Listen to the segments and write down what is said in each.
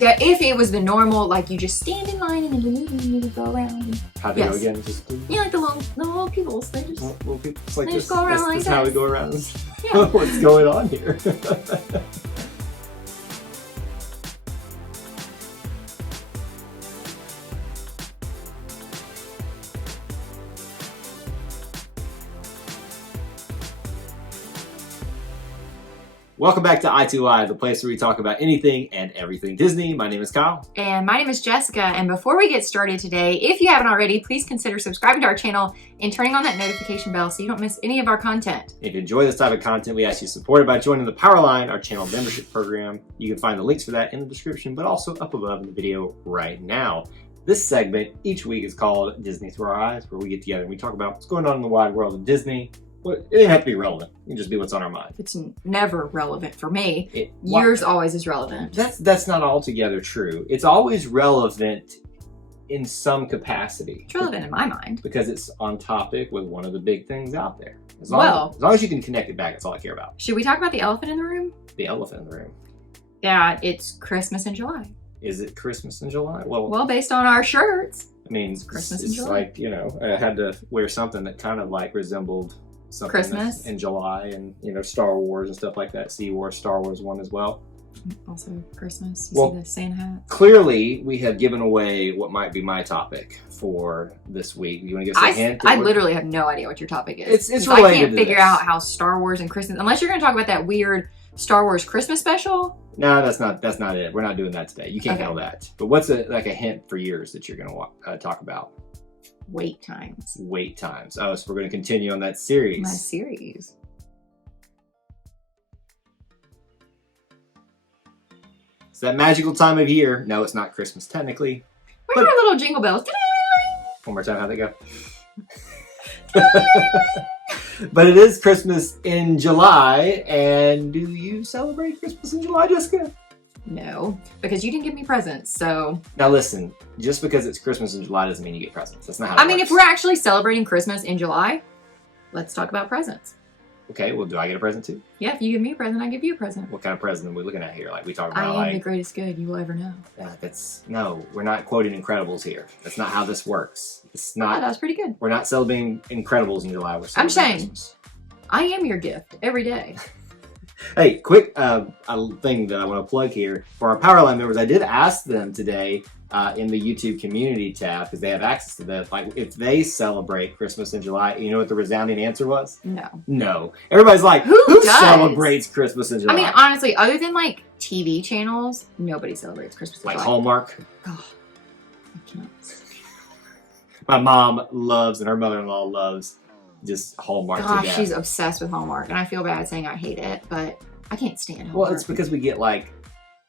Yeah, if it was the normal, like you just stand in line and then you move and you go around. How do you go again? Just yeah, like the little peoples. They just little people. It's like they this. just go around That's, like that's this. how we go around. Yeah. What's going on here? Welcome back to I2I, the place where we talk about anything and everything Disney. My name is Kyle. And my name is Jessica. And before we get started today, if you haven't already, please consider subscribing to our channel and turning on that notification bell so you don't miss any of our content. If you enjoy this type of content, we ask you to support it by joining the Powerline, our channel membership program. You can find the links for that in the description, but also up above in the video right now. This segment each week is called Disney Through Our Eyes, where we get together and we talk about what's going on in the wide world of Disney. Well, it doesn't have to be relevant. It can just be what's on our mind. It's never relevant for me. Yours always is relevant. That's not altogether true. It's always relevant in some capacity. It's relevant in my mind. Because it's on topic with one of the big things out there. As long as you can connect it back, that's all I care about. Should we talk about the elephant in the room? The elephant in the room. Yeah, it's Christmas in July. Is it Christmas in July? Well, based on our shirts. I mean, it's Christmas in it's July. like, you know, I had to wear something that kind of like resembled something Christmas in July, and you know, Star Wars and stuff like that. Sea Wars, Star Wars one as well. Also Christmas. You see the Santa hat. Clearly, we have given away what might be my topic for this week. You want to give us a hint? I literally have no idea what your topic is. It's related. I can't figure out how Star Wars and Christmas, unless you're going to talk about that weird Star Wars Christmas special. No, that's not it. We're not doing that today. You can't handle that. But what's a hint for yours that you're going to talk about? Wait times. Wait times. Oh, so we're going to continue on that series. My series. It's that magical time of year. No, it's not Christmas technically. Where's our little jingle bells? One more time, how'd they go? But it is Christmas in July, and do you celebrate Christmas in July, Jessica? No, because you didn't give me presents, so... Now listen, just because it's Christmas in July doesn't mean you get presents. That's not how it works. If we're actually celebrating Christmas in July, let's talk about presents. Okay, well, do I get a present too? Yeah, if you give me a present, I give you a present. What kind of present are we looking at here? Like, we talk about, I am the greatest good you will ever know. No, we're not quoting Incredibles here. That's not how this works. It's not... Oh, that was pretty good. We're not celebrating Incredibles in July. We're I'm saying, Christmas. I am your gift every day. Hey, quick thing that I want to plug here. For our Powerline members, I did ask them today in the YouTube community tab, because they have access to that, like if they celebrate Christmas in July. You know what the resounding answer was? No. No. Everybody's like, who celebrates Christmas in July? I mean, honestly, other than like TV channels, nobody celebrates Christmas in July. Like Hallmark? Oh, I can't. My mom loves, and her mother-in-law loves, just Hallmark to death. She's obsessed with Hallmark, and I feel bad saying I hate it, but I can't stand Hallmark. Well, it's because we get like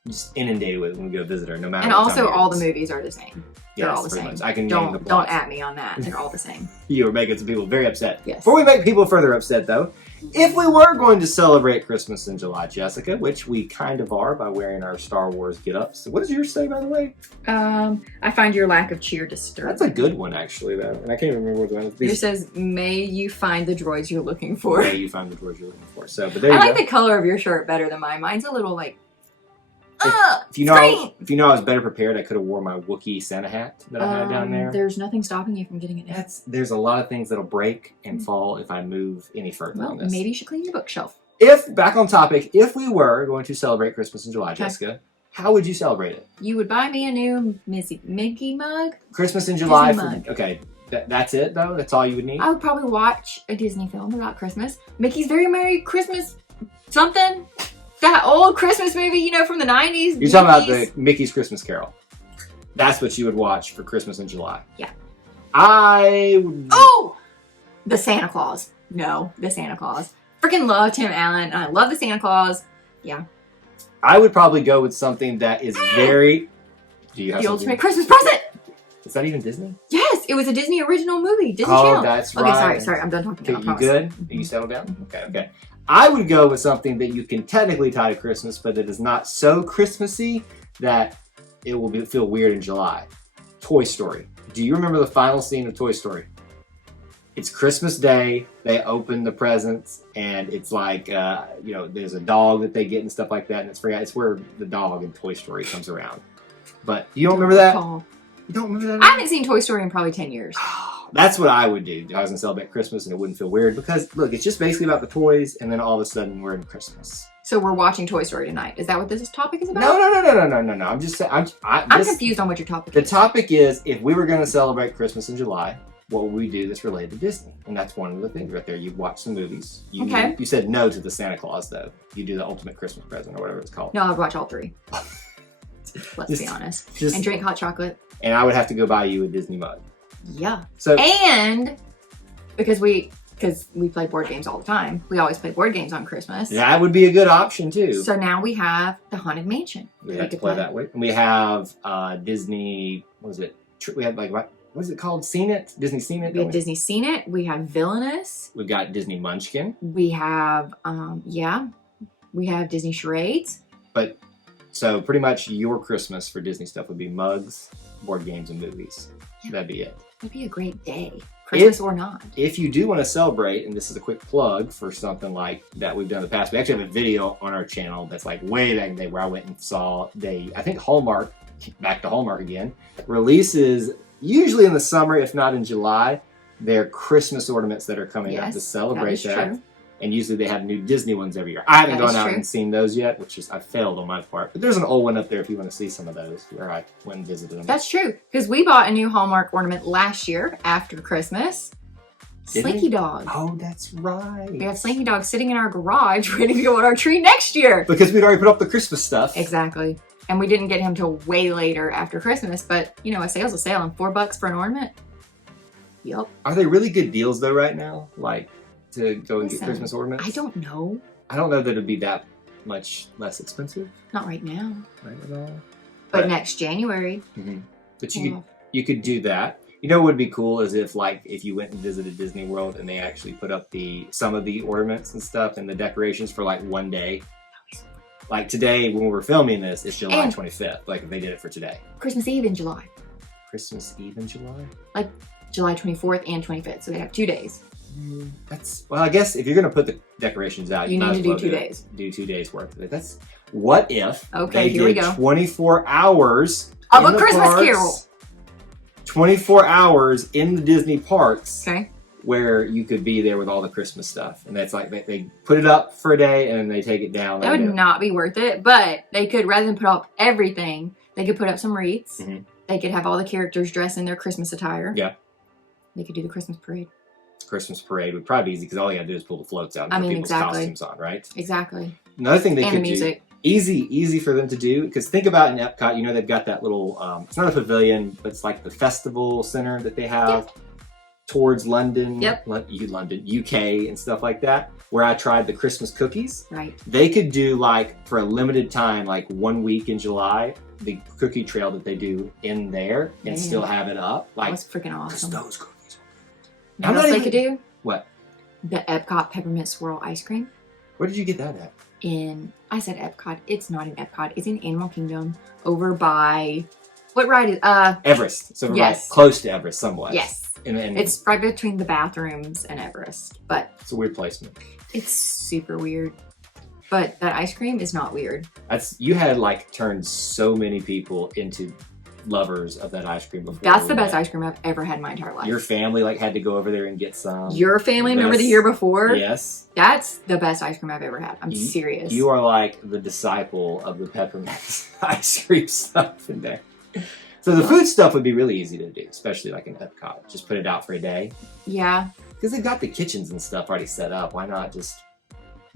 just inundated with it when we go visit her, no matter. And also, all the movies are the same. They're all the same. Much. I can don't at me on that. They're all the same. You are making some people very upset. Yes. Before we make people further upset, though, if we were going to celebrate Christmas in July, Jessica, which we kind of are by wearing our Star Wars get-ups. What does yours say, by the way? I find your lack of cheer disturbing. That's a good one, actually, though. And I can't remember what one. It says, "May you find the droids you're looking for." May you find the droids you're looking for. So, but there you go. I go. like the color of your shirt better than mine. Mine's a little like. If you know I was better prepared, I could have wore my Wookiee Santa hat that I had down there. There's nothing stopping you from getting it now. There's a lot of things that'll break and fall if I move any further on this. Maybe you should clean your bookshelf. Back on topic, if we were going to celebrate Christmas in July, Jessica, how would you celebrate it? You would buy me a new Mickey mug. Christmas in July. Mug. Okay, that's it though? That's all you would need? I would probably watch a Disney film about Christmas. Mickey's Very Merry Christmas something. That old Christmas movie, you know, from the 90s. You're talking about the Mickey's Christmas Carol. That's what you would watch for Christmas in July. Yeah. Oh! The Santa Claus. No, the Santa Claus. Freaking love Tim Allen. I love the Santa Claus. Yeah. I would probably go with something that is very... Do you have the ultimate Christmas present! Is that even Disney? Yes, it was a Disney original movie. Disney Channel. Oh, that's right. Okay, sorry. I'm done talking. Okay, you good? You settled down? Okay. I would go with something that you can technically tie to Christmas, but it is not so Christmassy that it will feel weird in July. Toy Story. Do you remember the final scene of Toy Story? It's Christmas Day. They open the presents, and it's like, there's a dog that they get and stuff like that, and it's where the dog in Toy Story comes around. But you don't remember that? Recall. You don't remember that? I haven't seen Toy Story in probably 10 years. That's what I would do. I was gonna celebrate Christmas and it wouldn't feel weird because look, it's just basically about the toys, and then all of a sudden we're in Christmas. So we're watching Toy Story tonight. Is that what this topic is about? No. I'm just saying. I'm confused on what your topic The is. topic is if we were gonna celebrate Christmas in July, what would we do that's related to Disney? And that's one of the things right there. You watch some movies. Okay. You said no to the Santa Claus though. You do the ultimate Christmas present or whatever it's called. No, I'd watch all three. Let's be honest. And drink hot chocolate. And I would have to go buy you a Disney mug. Yeah. So and because we play board games all the time, we always play board games on Christmas. that would be a good option too. So now we have the Haunted Mansion. We have to play that way. And we have Disney. What was it? We had like what was it called? Seen It? Disney Seen It? We have Disney Seen It. We have Villainous. We've got Disney Munchkin. We have we have Disney Charades. But so pretty much your Christmas for Disney stuff would be mugs, board games, and movies. Yeah. That'd be it. It'd be a great day, Christmas or not. If you do want to celebrate, and this is a quick plug for something like that we've done in the past, we actually have a video on our channel that's like way back in the day where I went and saw I think Hallmark, back to Hallmark again, releases usually in the summer, if not in July, their Christmas ornaments that are coming out to celebrate that. True. And usually they have new Disney ones every year. I haven't gone out and seen those yet, which is I failed on my part. But there's an old one up there if you want to see some of those where I went and visited them. That's true, because we bought a new Hallmark ornament last year after Christmas. Slinky Dog. Oh, that's right. We have Slinky Dog sitting in our garage ready to go on our tree next year. Because we'd already put up the Christmas stuff. Exactly. And we didn't get him till way later after Christmas. But, you know, a sale's a sale, and $4 for an ornament. Yup. Are they really good deals though right now? Like to go and get Christmas ornaments? I don't know. I don't know that it'd be that much less expensive. Not right now. Right at all. But next January. Mm-hmm. But you could do that. You know what would be cool is if you went and visited Disney World and they actually put up some of the ornaments and stuff and the decorations for like one day. Like today when we're filming this, it's July 25th. Like if they did it for today. Christmas Eve in July. Christmas Eve in July? Like July 24th and 25th. So they have 2 days. Well, I guess if you're going to put the decorations out, you need to do 2 days. Do 2 days worth of it. What if they here did we go. 24 hours of a Christmas Carol. 24 hours in the Disney parks. Okay. Where you could be there with all the Christmas stuff. And that's like, they put it up for a day and then they take it down. That would not be worth it, but they could, rather than put up everything, they could put up some wreaths. Mm-hmm. They could have all the characters dressed in their Christmas attire. Yeah. They could do the Christmas parade. Christmas parade would probably be easy because all you gotta do is pull the floats out and put people's costumes on, right? Exactly. Another thing they could do, music. Easy for them to do, because think about in Epcot, you know, they've got that little, it's not a pavilion, but it's like the festival center that they have towards London, UK and stuff like that, where I tried the Christmas cookies. Right. They could do like, for a limited time, like 1 week in July, the cookie trail that they do in there and still have it up. Like, that's freaking awesome. Those cookies. You know what they could do? What? The Epcot Peppermint Swirl Ice Cream. Where did you get that at? I said Epcot. It's not in Epcot. It's in Animal Kingdom over by, what ride is, Everest. So right close to Everest somewhat. Yes. And it's right between the bathrooms and Everest, but. It's a weird placement. It's super weird. But that ice cream is not weird. You had like turned so many people into lovers of that ice cream before. That's the best ice cream I've ever had in my entire life. Your family like had to go over there and get some. Your family, remember the year before? Yes. That's the best ice cream I've ever had. I'm serious. You are like the disciple of the peppermint ice cream stuff in there. So the food stuff would be really easy to do, especially like in Epcot. Just put it out for a day. Yeah. Because they've got the kitchens and stuff already set up. Why not just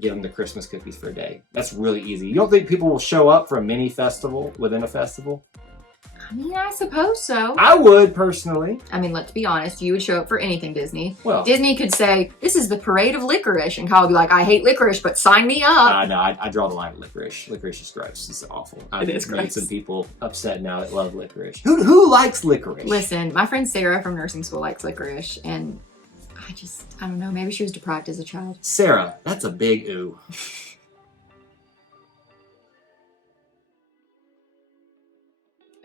give them the Christmas cookies for a day? That's really easy. You don't think people will show up for a mini festival within a festival? I mean, I suppose so. I would, personally. I mean, let's be honest. You would show up for anything Disney. Well, Disney could say, this is the parade of licorice. And Kyle would be like, I hate licorice, but sign me up. No, I draw the line at licorice. Licorice is gross. It's awful. It is gross. Made some people upset now that love licorice. Who likes licorice? Listen, my friend Sarah from nursing school likes licorice. And I don't know. Maybe she was deprived as a child. Sarah, that's a big ooh.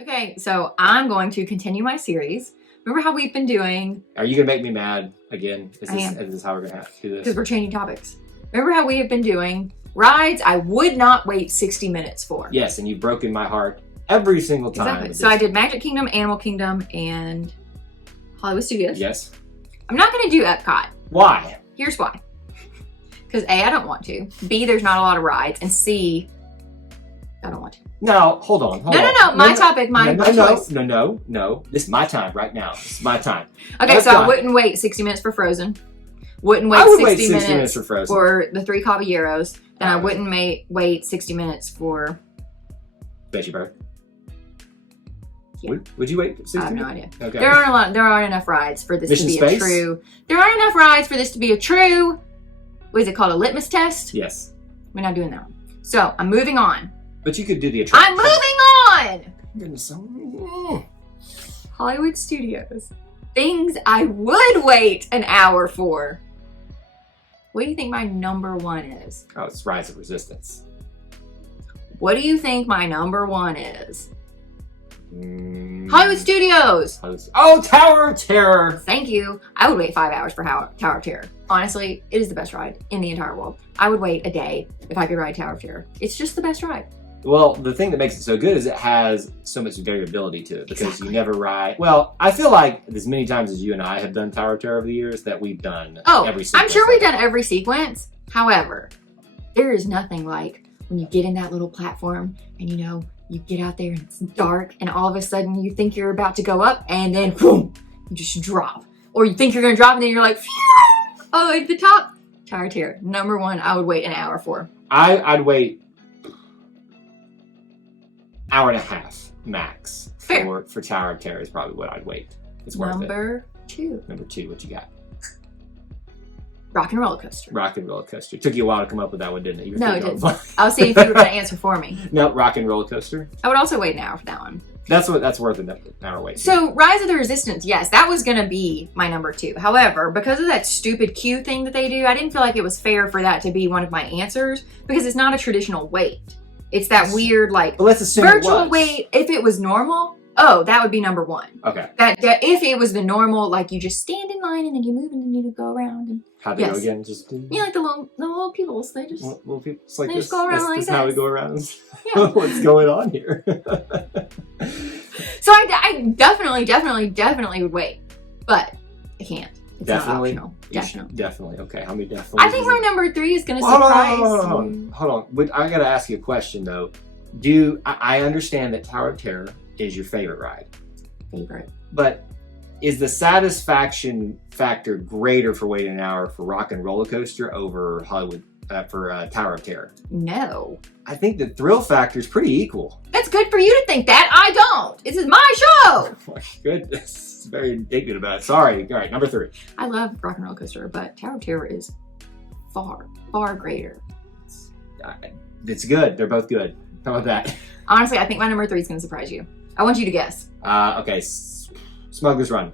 Okay, so I'm going to continue my series. Remember how we've been doing... Are you going to make me mad again? Is I am. Is this how we're going to have to do this? Because we're changing topics. Remember how we have been doing rides I would not wait 60 minutes for? Yes, and you've broken my heart every single time. Exactly. So I did Magic Kingdom, Animal Kingdom, and Hollywood Studios. Yes. I'm not going to do Epcot. Why? Here's why. Because A, I don't want to. B, there's not a lot of rides. And C, I don't want to. Now, hold on. No. My topic, my choice. No. This is my time right now. This is my time. Okay, so I wouldn't wait 60 minutes for Frozen. Wouldn't wait 60 minutes for Frozen. For the 3 Caballeros. And I wouldn't wait 60 minutes for... Betty Bird. Yeah. Would you wait 60 minutes? I have no idea. Okay. There aren't enough rides for this Mission to be Space? a true... There aren't enough rides for this to be a true... What is it called? A litmus test? Yes. We're not doing that one. So, I'm moving on. But you could do the attraction. I'm moving on! Goodness. Hollywood Studios. Things I would wait an hour for. What do you think my number 1 is? Oh, it's Rise of Resistance. What do you think my number 1 is? Hollywood Studios! Oh, Tower of Terror! Thank you. I would wait 5 hours for Tower of Terror. Honestly, it is the best ride in the entire world. I would wait a day if I could ride Tower of Terror. It's just the best ride. Well, the thing that makes it so good is it has so much variability to it because you never ride. Well, I feel like as many times as you and I have done Tower of Terror over the years that we've done every sequence. I'm sure we've done every sequence. However, there is nothing like when you get in that little platform and you get out there and it's dark and all of a sudden you think you're about to go up and then boom, you just drop. Or you think you're going to drop and then you're like, phew, oh, at the top. Tower of Terror, number 1, I would wait an hour for. I'd wait hour and a half max. Fair. For Tower of Terror is probably what I'd wait. It's worth Number 2. Number 2, what you got? Rock and Roller Coaster. Rock and Roller Coaster. Took you a while to come up with that one, didn't it? No, it didn't. I was seeing if you were going to answer for me. No, Rock and Roller Coaster. I would also wait an hour for that one. That's worth an hour wait. So Rise of the Resistance, yes, that was going to be my number 2. However, because of that stupid queue thing that they do, I didn't feel like it was fair for that to be one of my answers because it's not a traditional wait. It's that weird, like, but let's assume virtual wait. If it was normal, that would be number 1. Okay. That if it was the normal, like, you just stand in line and then you move and then you go around. And how'd they go again? Just like the little peoples. They just little people. It's like they this. just go around like this this. How we go around. Yeah. What's going on here? So I definitely would wait, but I can't. It's definitely. not optional. Definitely. Okay. How many definitely? I think my number 3 is going to surprise. Hold on. I got to ask you a question though. I understand that Tower of Terror is your favorite ride? Favorite. But is the satisfaction factor greater for waiting an hour for Rock and Roller Coaster over Hollywood for Tower of Terror? No. I think the thrill factor is pretty equal. That's good for you to think that. I don't. This is my show. Oh my goodness. It's very indignant about it. Sorry. All right, number 3. I love Rock and Roller Coaster, but Tower of Terror is far, far greater. It's good. They're both good. How about that? Honestly, I think my number 3 is going to surprise you. I want you to guess. Okay. Smuggler's Run.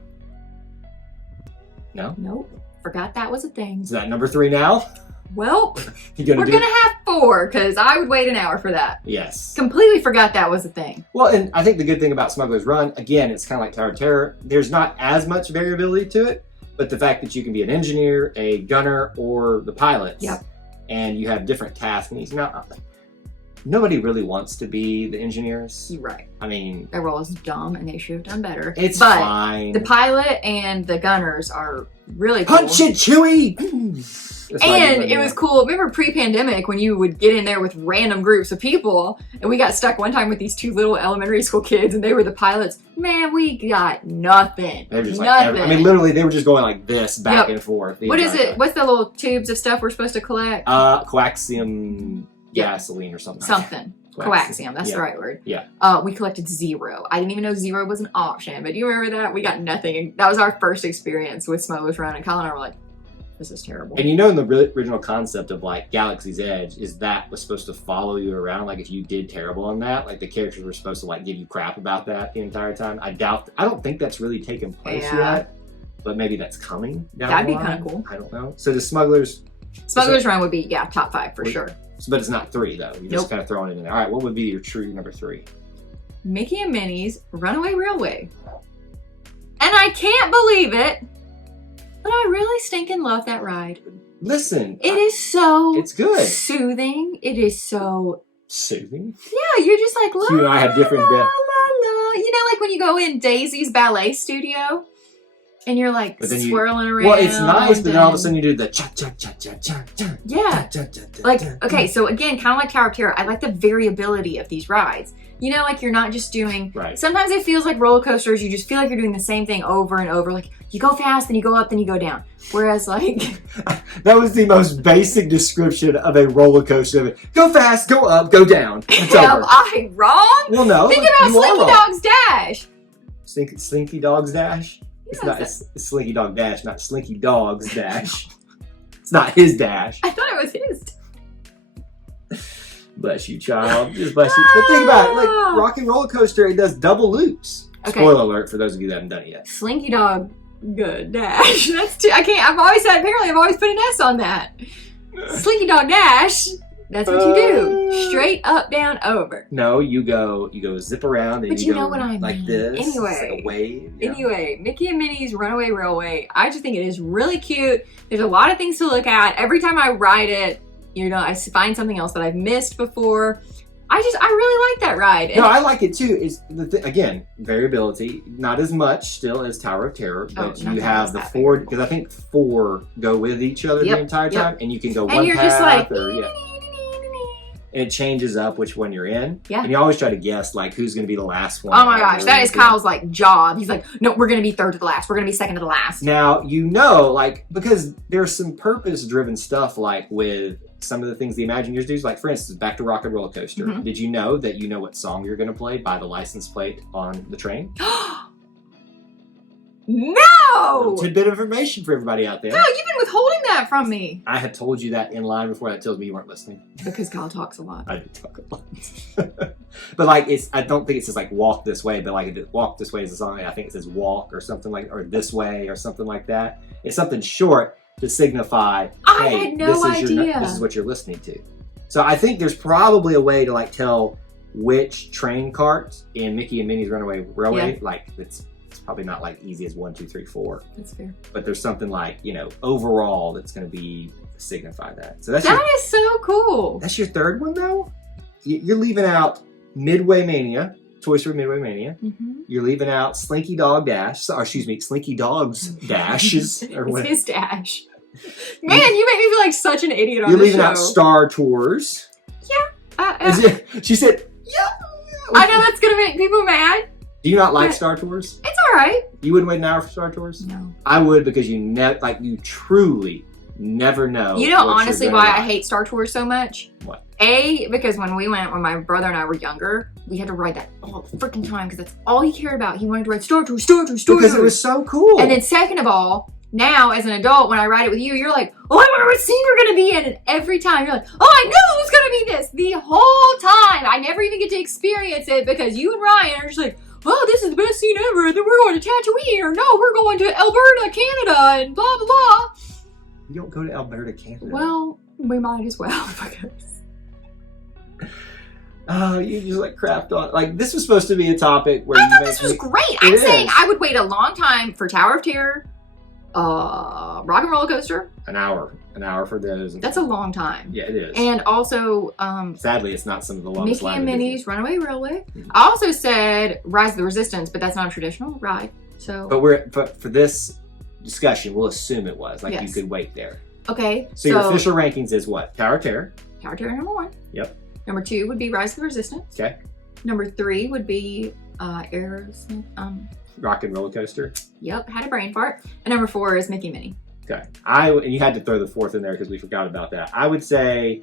No? Nope. Forgot that was a thing. Is that number 3 now? Well, we're going to have 4 because I would wait an hour for that. Yes. Completely forgot that was a thing. Well, and I think the good thing about Smuggler's Run, again, it's kind of like Tower of Terror. There's not as much variability to it, but the fact that you can be an engineer, a gunner, or the pilots. Yep. And you have different task needs. Now, nobody really wants to be the engineers. You're right. I mean, their role is dumb and they should have done better. It's fine. The pilot and the gunners are really cool. Punch it, Chewie! And it was cool. Remember pre-pandemic when you would get in there with random groups of people and we got stuck one time with these 2 little elementary school kids and they were the pilots. Man, we got nothing. They were just nothing. Like, I mean, literally, they were just going like this back and forth. What is it? What's the little tubes of stuff we're supposed to collect? Coaxium gasoline or something. Something. Coaxium. That's the right word. Yeah. We collected 0. I didn't even know 0 was an option, but do you remember that? We got nothing. And that was our first experience with Smuggler's Run, and Kyle and I were like, this is terrible. And in the original concept of like Galaxy's Edge is that was supposed to follow you around. Like if you did terrible on that, like the characters were supposed to like give you crap about that the entire time. I don't think that's really taken place yet, but maybe that's coming down That'd the be line. kind of cool. I don't know. So the Smuggler's Run would be, top 5 for sure. But it's not 3 though. You're just kind of throwing it in there. All right, what would be your true number 3? Mickey and Minnie's Runaway Railway. And I can't believe it, but I really stinking love that ride. Listen. It is so it's good. Soothing. It is so Soothing. Yeah, you're just like, la, You and I have different la, la, depth. la. You know, like when you go in Daisy's ballet studio and you're like But then swirling around. Well, it's nice, but then all of a and- sudden you do the cha cha cha cha cha cha. Yeah. cha, cha, cha, Like, cha, okay, cha. so again, kind of like Tower of Terror, I like the variability of these rides. You know, like you're not just doing, Right. sometimes it feels like roller coasters, you just feel like you're doing the same thing over and over. Like you go fast, then you go up, then you go down. Whereas like, That was the most basic description of a roller coaster. Go fast, go up, go down. It's am over. I wrong? Well, no. Think about you are Slinky wrong. Dog's Dash. Slinky Dog's Dash? It's Yeah, not. it's It's Slinky Dog Dash, not Slinky Dog's Dash. It's not his dash. I thought it was his. Bless you, child. Just bless you. But think about it. Like Rock and Roller Coaster, it does double loops. Okay. Spoiler alert for those of you that haven't done it yet. Slinky Dog good dash. That's too, I can't, I've always had, apparently I've always put an S on that. Slinky Dog Dash. That's what you do. Straight up, down, over. No, you go zip around and But you you go know what I like mean. this. It's Anyway. like a wave. Yeah. Anyway, Mickey and Minnie's Runaway Railway. I just think it is really cute. There's a lot of things to look at. Every time I ride it, you know, I find something else that I've missed before. I really like that ride. No, I like it too. Is again variability, not as much still as Tower of Terror, but not you that have it's the that four big. because I think 4 go with each other Yep, the entire yep. time, and you can go And one you're path just like, or yeah, and it changes up which one you're in. Yeah. And you always try to guess like who's going to be the last one. oh my gosh, that is Kyle's. Kyle's like job. He's like, no, we're gonna be third to the last. We're gonna be second to the last. Now, you know, like, because there's some purpose-driven stuff, like, with some of the things the Imagineers do. Like, for instance, back to Rock and Roller Coaster. Mhm. Did you know that you know what song you're going to play by the license plate on the train? No! Tidbit of information for everybody out there. No, you've been withholding that from me. I had told you that in line before. That tells me you weren't listening. Because Kyle talks a lot. I did talk a lot. But, like, I don't think it says, like, walk this way, but, like, if it walk this way is a song, I think it says walk or something like, or this way or something like that. It's something short to signify, I hey, had no idea. This is what you're listening to. So I think there's probably a way to like tell which train cart in Mickey and Minnie's Runaway Railway, like it's probably not like easy as 1, 2, 3, 4, That's fair. but there's something like, you know, overall that's going to be signify that. So That is so cool. that's your third one though. You're leaving out Midway Mania, Toy Story Midway Mania. Mm-hmm. You're leaving out Slinky Dog Dash, or excuse me, Slinky Dog's Dashes. Or It's what? his dash. Man, you make me feel like such an idiot on You're the leaving show. out Star Tours. Is it? She said, "Yeah." I know that's gonna make people mad. Do you not like But- Star Tours? It's all right. You wouldn't wait an hour for Star Tours? No. I would because you you truly never know. You know, what you're honestly, gonna why I like. hate Star Tours so much? What? A, because when my brother and I were younger, we had to ride that all the freaking time because that's all he cared about. He wanted to ride Star Tours, Star Tours, Star Because Tours. it was so cool. And then second of all, now as an adult, when I ride it with you, you're like, oh, I wonder what scene we're gonna be in. And every time you're like, oh, I knew it was gonna be this the whole time. I never even get to experience it because you and Ryan are just like, oh, this is the best scene ever. And then we're going to Tatooine, or no, we're going to Alberta, Canada, and blah blah blah. You don't go to Alberta, Canada. Well, we might as well because Oh, you just like crapped on. Like this was supposed to be a topic where I you thought make this was me- great. It I'm saying is. I would wait a long time for Tower of Terror, Rock and Roller Coaster. an hour for those. That's a long time. Yeah, it is. And also, Sadly, it's not some of the longest. Mickey line and of Minnie's Runaway Railway. Mhm. I also said Rise of the Resistance, but that's not a traditional ride. So, But for this discussion, we'll assume it was like you Yes. could wait there. okay. So your official rankings is what? Tower of Terror. Tower of Terror number 1. Yep. Number 2 would be Rise of the Resistance. Okay. Number 3 would be Aerosmith. Rock and Roller Coaster. Yep, had a brain fart. And number 4 is Mickey and Minnie. Okay. And you had to throw the fourth in there because we forgot about that. I would say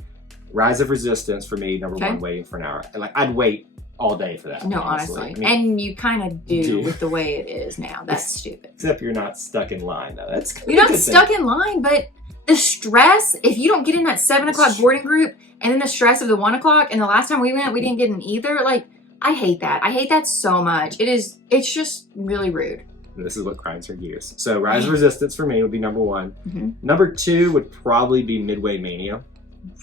Rise of Resistance for me, number Okay. 1, waiting for an hour. Like I'd wait all day for that. No, honestly. honestly. I mean, And you kind of do do. with the way it is now. That's stupid. except you're not stuck in line though. That's kind of You're a not good stuck thing. in line, but the stress, if you don't get in that 7 o'clock boarding group, and then the stress of the 1 o'clock, and the last time we went, we didn't get in either, like, I hate that. I hate that so much. It's just really rude. And this is what grinds her gears. So Rise of Resistance for me would be number 1. Mhm. Number 2 would probably be Midway Mania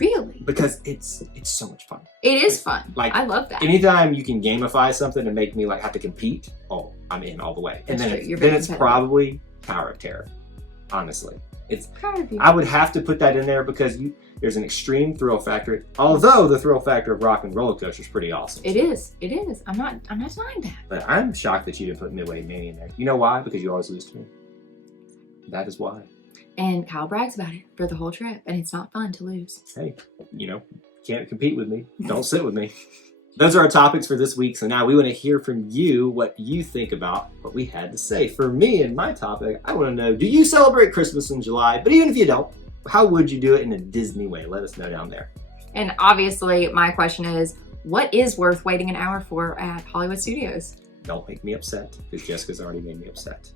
Really? because it's so much fun. It is fun. Like, I love that. Anytime you can gamify something and make me like have to compete, oh, I'm in all the way. And That's then true. You're then very it's competitive. probably Tower of Terror. Honestly, it's Proud of you. I would have to put that in there because There's an extreme thrill factor, although the thrill factor of Rock and Roller Coaster is pretty awesome. It is. I'm not denying that. But I'm shocked that you didn't put Midway Mania in there. You know why? Because you always lose to me. That is why. And Kyle brags about it for the whole trip, and it's not fun to lose. Hey, can't compete with me. Don't sit with me. Those are our topics for this week. So now we want to hear from you what you think about what we had to say. For me and my topic, I want to know, do you celebrate Christmas in July? But even if you don't, how would you do it in a Disney way? Let us know down there. And obviously, my question is, what is worth waiting an hour for at Hollywood Studios? Don't make me upset, because Jessica's already made me upset.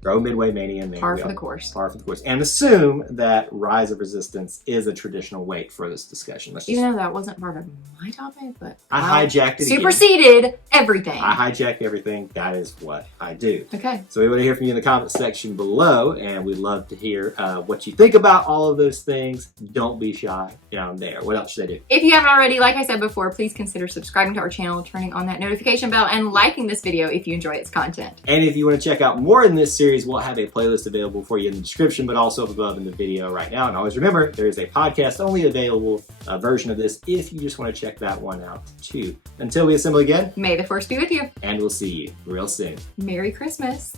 Throw Midway Mania in there. Par for the course. Par for the course. And assume that Rise of Resistance is a traditional wait for this discussion. Even though that wasn't part of my topic, but I hijacked it. Superseded everything. I hijacked everything. That is what I do. Okay. So we want to hear from you in the comment section below, and we'd love to hear what you think about all of those things. Don't be shy down there. What else should I do? If you haven't already, like I said before, please consider subscribing to our channel, turning on that notification bell, and liking this video if you enjoy its content. And if you want to check out more in this series, we'll have a playlist available for you in the description, but also above in the video right now. And always remember, there is a podcast only available version of this if you just want to check that one out too. Until we assemble again, May the Force be with you. and we'll see you real soon. Merry Christmas.